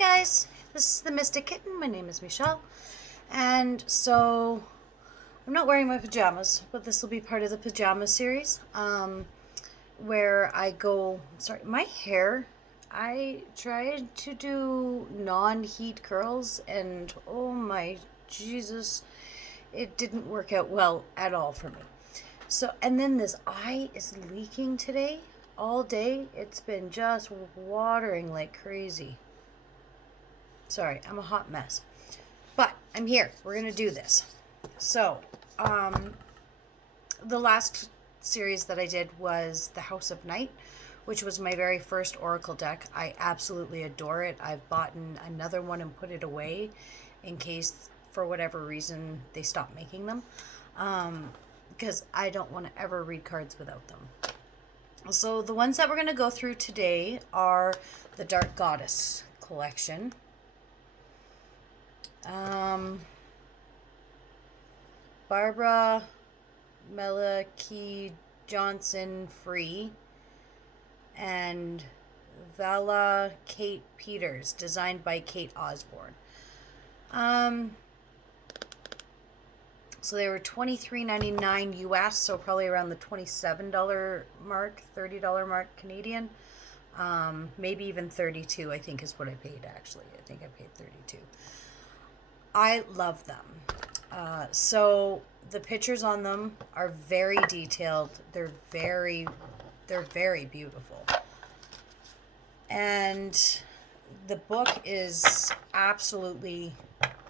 guys, this is the Mystic Kitten. My name is Michelle, and so I'm not wearing my pajamas, but this will be part of the pajama series, where I go. Sorry, my hair. I tried to do non-heat curls, and oh my Jesus, it didn't work out well at all for me. So, and then this eye is leaking today all day. It's been just watering like crazy. Sorry, I'm a hot mess. But I'm here. We're going to do this. So, the last series that I did was The House of Night, which was my very first Oracle deck. I absolutely adore it. I've bought another one and put it away in case, for whatever reason, they stop making them. Because I don't want to ever read cards without them. So the ones that we're going to go through today are the Dark Goddess collection. Barbara Melaki Johnson Free and Vala Kate Peters, designed by Kate Osborne. So they were $23.99 US, so probably around the $27 mark, $30 mark Canadian. Maybe even 32, I think is what I paid actually. I think I paid 32. I love them. So the pictures on them are very detailed. They're very beautiful. And the book is absolutely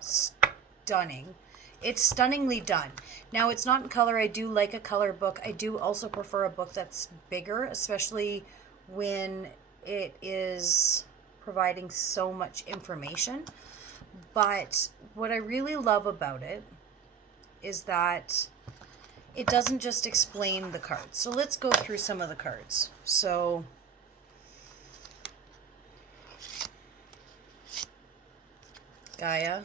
stunning. It's stunningly done. Now, it's not in color. I do like a color book. I do also prefer a book that's bigger, especially when it is providing so much information. But what I really love about it is that it doesn't just explain the cards. So let's go through some of the cards. So Gaia,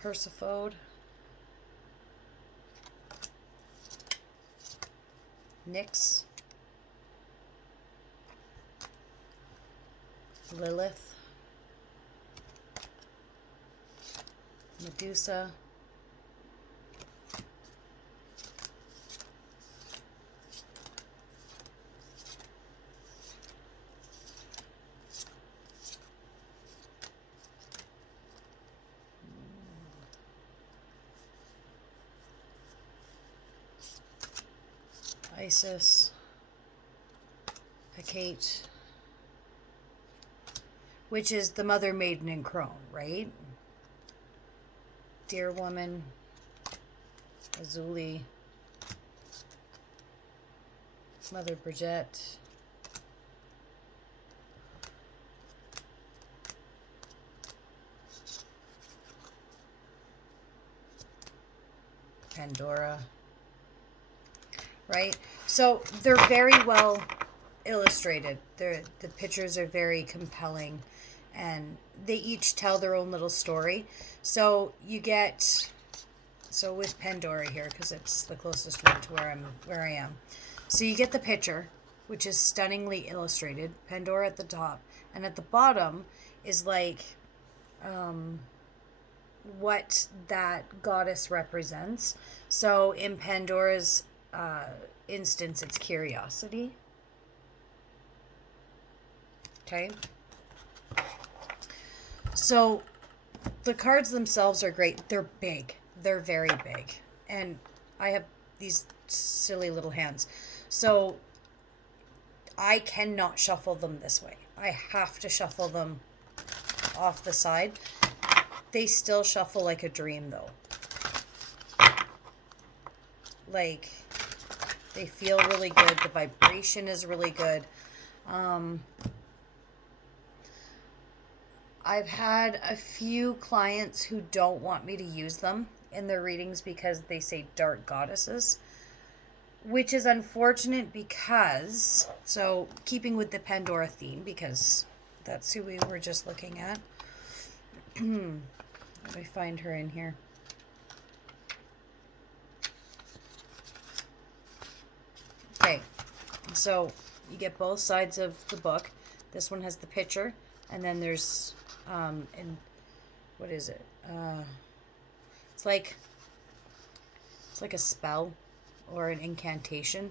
Persephone, Nyx, Lilith, Medusa, Isis, Hecate, which is the mother, maiden, and crone, right? Dear Woman, Azuli, Mother Bridget, Pandora, right? So they're very well illustrated. The pictures are very compelling, and they each tell their own little story. So you get, so with Pandora here, because it's the closest one to where I am. So you get the picture, which is stunningly illustrated. Pandora at the top, and at the bottom is like what that goddess represents. So in Pandora's instance, it's curiosity. Okay. So the cards themselves are great. They're big. They're very big. And I have these silly little hands. So I cannot shuffle them this way. I have to shuffle them off the side. They still shuffle like a dream, though. Like, they feel really good. The vibration is really good. I've had a few clients who don't want me to use them in their readings because they say dark goddesses, which is unfortunate because, so keeping with the Pandora theme, because that's who we were just looking at. Let me find her in here. So you get both sides of the book. This one has the picture, and then there's, and what is it? It's like a spell or an incantation.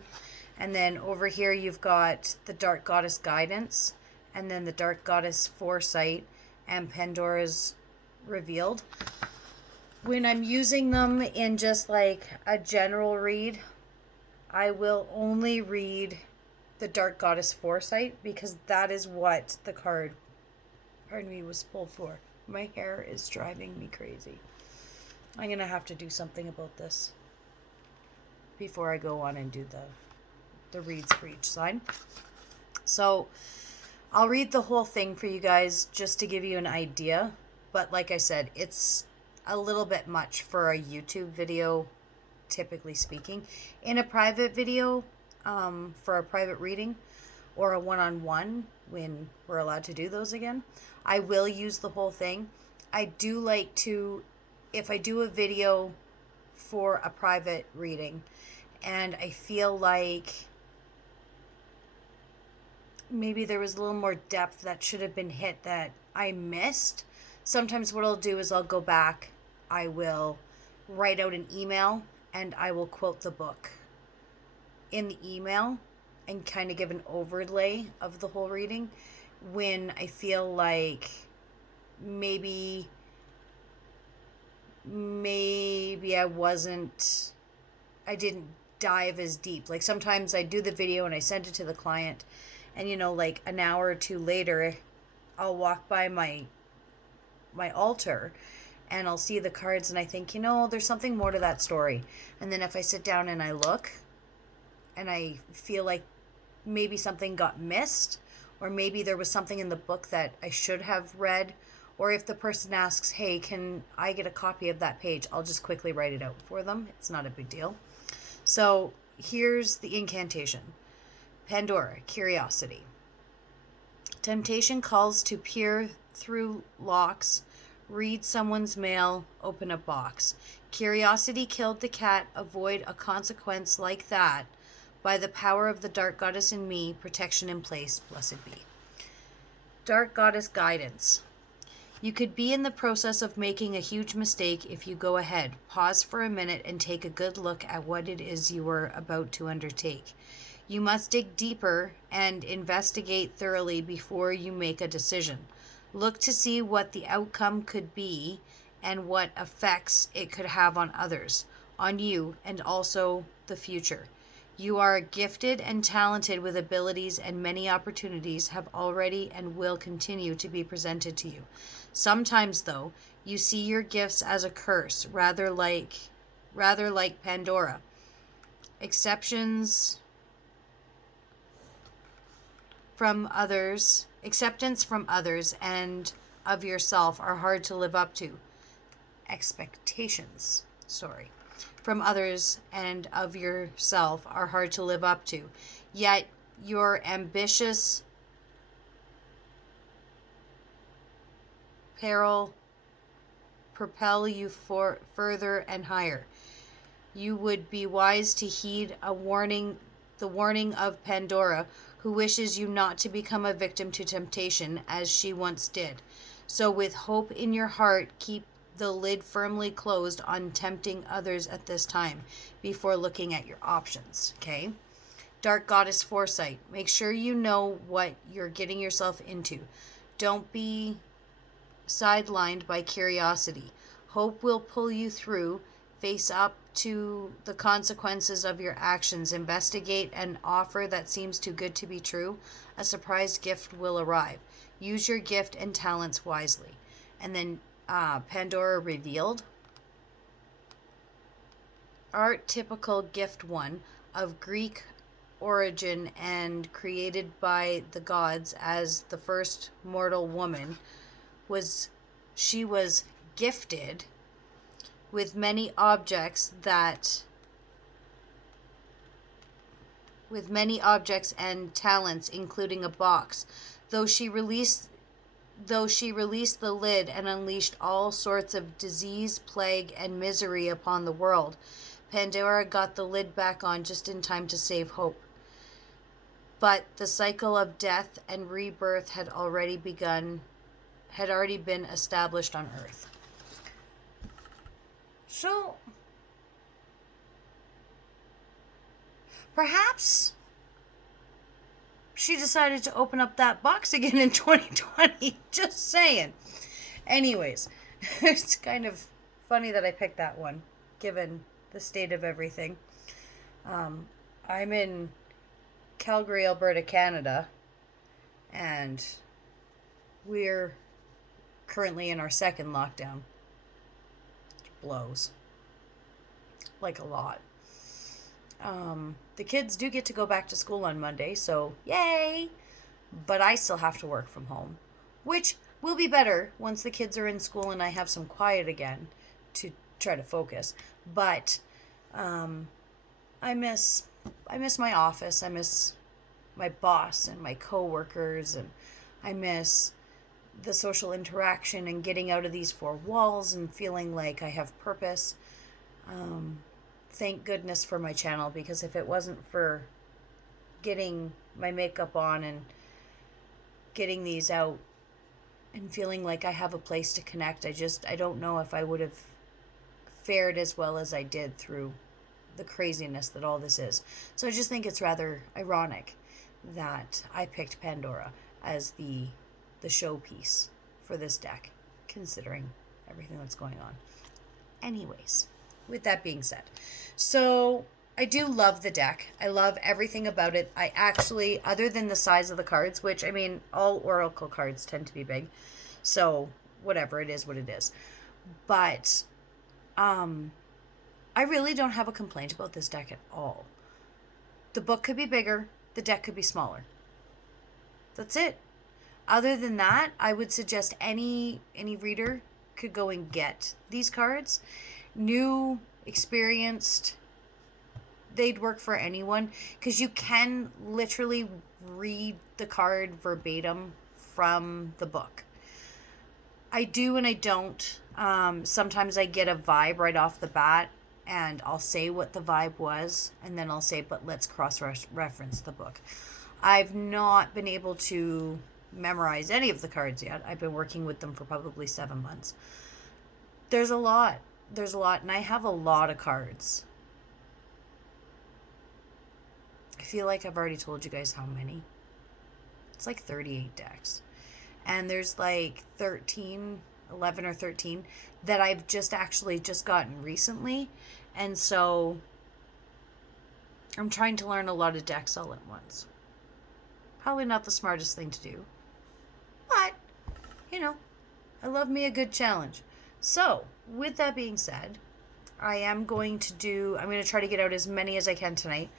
And then over here you've got the Dark Goddess Guidance, and then the Dark Goddess Foresight, and Pandora's Revealed. When I'm using them in just like a general read, I will only read the Dark Goddess Foresight, because that is what the card, pardon me, was pulled for. My hair is driving me crazy. I'm going to have to do something about this before I go on and do the reads for each sign. So I'll read the whole thing for you guys just to give you an idea. But like I said, it's a little bit much for a YouTube video, typically speaking. In a private video, for a private reading or a one-on-one, when we're allowed to do those again, I will use the whole thing. I do like to, if I do a video for a private reading and I feel like maybe there was a little more depth that should have been hit that I missed, sometimes what I'll do is I'll go back, I will write out an email, and I will quote the book in the email and kind of give an overlay of the whole reading when I feel like maybe I didn't dive as deep. Like sometimes I do the video and I send it to the client, and like an hour or two later I'll walk by my altar and I'll see the cards and I think, there's something more to that story. And then if I sit down and I look and I feel like maybe something got missed, or maybe there was something in the book that I should have read, or if the person asks, hey, can I get a copy of that page, I'll just quickly write it out for them. It's not a big deal. So here's the incantation. Pandora, curiosity. Temptation calls to peer through locks, read someone's mail, open a box. Curiosity killed the cat, avoid a consequence like that. By the power of the Dark Goddess in me, protection in place, blessed be. Dark Goddess Guidance. You could be in the process of making a huge mistake if you go ahead. Pause for a minute and take a good look at what it is you are about to undertake. You must dig deeper and investigate thoroughly before you make a decision. Look to see what the outcome could be and what effects it could have on others, on you, and also the future. You are gifted and talented with abilities, and many opportunities have already and will continue to be presented to you. Sometimes, though, you see your gifts as a curse, rather like Pandora. Acceptance from others and of yourself are hard to live up to. Expectations from others and of yourself are hard to live up to. Yet your ambitious peril propel you further and higher. You would be wise to heed the warning of Pandora, who wishes you not to become a victim to temptation as she once did. So with hope in your heart, keep the lid firmly closed on tempting others at this time before looking at your options, okay? Dark Goddess Foresight. Make sure you know what you're getting yourself into. Don't be sidelined by curiosity. Hope will pull you through. Face up to the consequences of your actions. Investigate an offer that seems too good to be true. A surprise gift will arrive. Use your gift and talents wisely. And then Pandora Revealed. Art typical gift one of Greek origin and created by the gods as the first mortal woman, she was gifted with many objects and talents, including a box. Though she released the lid and unleashed all sorts of disease, plague, and misery upon the world, Pandora got the lid back on just in time to save hope. but the cycle of death and rebirth had already been established on Earth. So, perhaps she decided to open up that box again in 2020. Just saying. Anyways, it's kind of funny that I picked that one, given the state of everything. I'm in Calgary, Alberta, Canada, and we're currently in our second lockdown. It blows. Like a lot. The kids do get to go back to school on Monday, so yay! But I still have to work from home, which will be better once the kids are in school and I have some quiet again to try to focus. But I miss my office. I miss my boss and my coworkers, and I miss the social interaction and getting out of these four walls and feeling like I have purpose. Thank goodness for my channel, because if it wasn't for getting my makeup on and getting these out and feeling like I have a place to connect, I don't know if I would have fared as well as I did through the craziness that all this is. So I just think it's rather ironic that I picked Pandora as the showpiece for this deck, considering everything that's going on. Anyways, with that being said, so I do love the deck. I love everything about it. I actually, other than the size of the cards, which, I mean, all Oracle cards tend to be big, so whatever, it is what it is. But I really don't have a complaint about this deck at all. The book could be bigger, the deck could be smaller. That's it. Other than that, I would suggest any reader could go and get these cards. New, experienced, they'd work for anyone, because you can literally read the card verbatim from the book. I do and I don't. Sometimes I get a vibe right off the bat, and I'll say what the vibe was, and then I'll say, but let's cross-reference the book. I've not been able to memorize any of the cards yet. I've been working with them for probably 7 months. There's a lot, and I have a lot of cards. I feel like I've already told you guys how many. It's like 38 decks. And there's like 11 or 13 that I've just gotten recently. And so I'm trying to learn a lot of decks all at once. Probably not the smartest thing to do. But, I love me a good challenge. So, with that being said, I'm going to try to get out as many as I can tonight.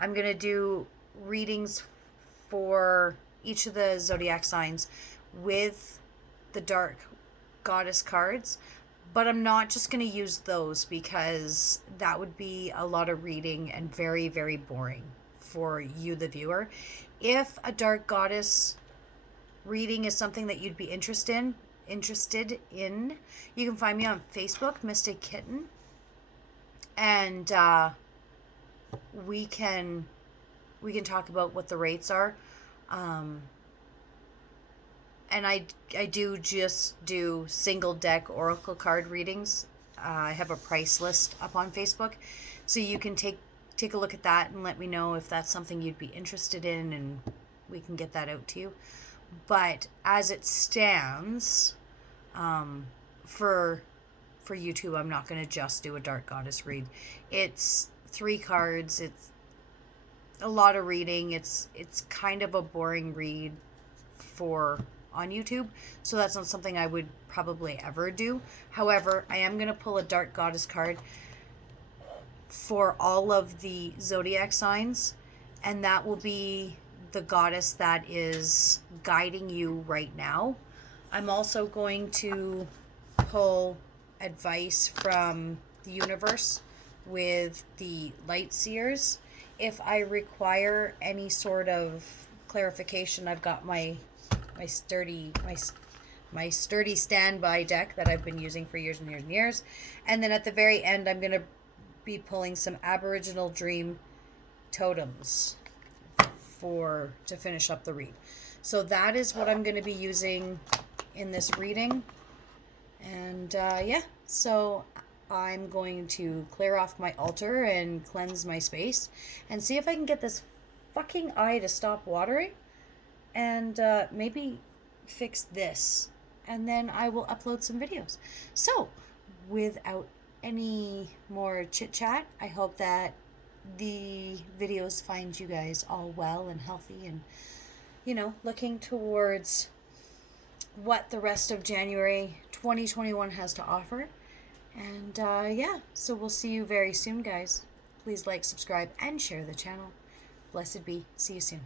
I'm going to do readings for each of the zodiac signs with the Dark Goddess cards, but I'm not just going to use those, because that would be a lot of reading and very, very boring for you, the viewer. If a Dark Goddess reading is something that you'd be interested in, you can find me on Facebook, Mystic Kitten, and we can talk about what the rates are. And I do just do single deck oracle card readings. I have a price list up on Facebook, so you can take a look at that and let me know if that's something you'd be interested in, and we can get that out to you. But as it stands, for YouTube, I'm not going to just do a Dark Goddess read. It's 3 cards. It's a lot of reading. It's kind of a boring read on YouTube, so that's not something I would probably ever do. However, I am going to pull a Dark Goddess card for all of the zodiac signs, and that will be the goddess that is guiding you right now. I'm also going to pull advice from the universe with the light seers. If I require any sort of clarification, I've got my sturdy standby deck that I've been using for years and years and years. And then at the very end, I'm going to be pulling some Aboriginal Dream totems to finish up the read. So that is what I'm going to be using in this reading. And yeah, so I'm going to clear off my altar and cleanse my space and see if I can get this fucking eye to stop watering, and maybe fix this, and then I will upload some videos. So without any more chit chat, I hope that the videos find you guys all well and healthy, and looking towards what the rest of January 2021 has to offer. And yeah, so we'll see you very soon, guys. Please like, subscribe, and share the channel. Blessed be. See you soon.